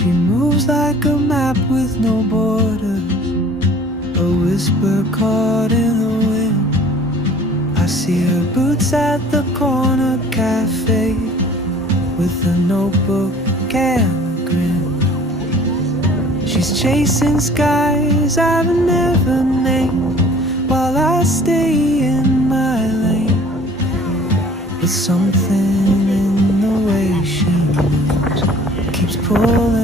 She moves like a map with no borders, a whisper caught in the wind. I see her boots at the corner cafe, with a notebook and a grin. She's chasing skies I've never named, while I stay in my lane. But something in the way she moves keeps pulling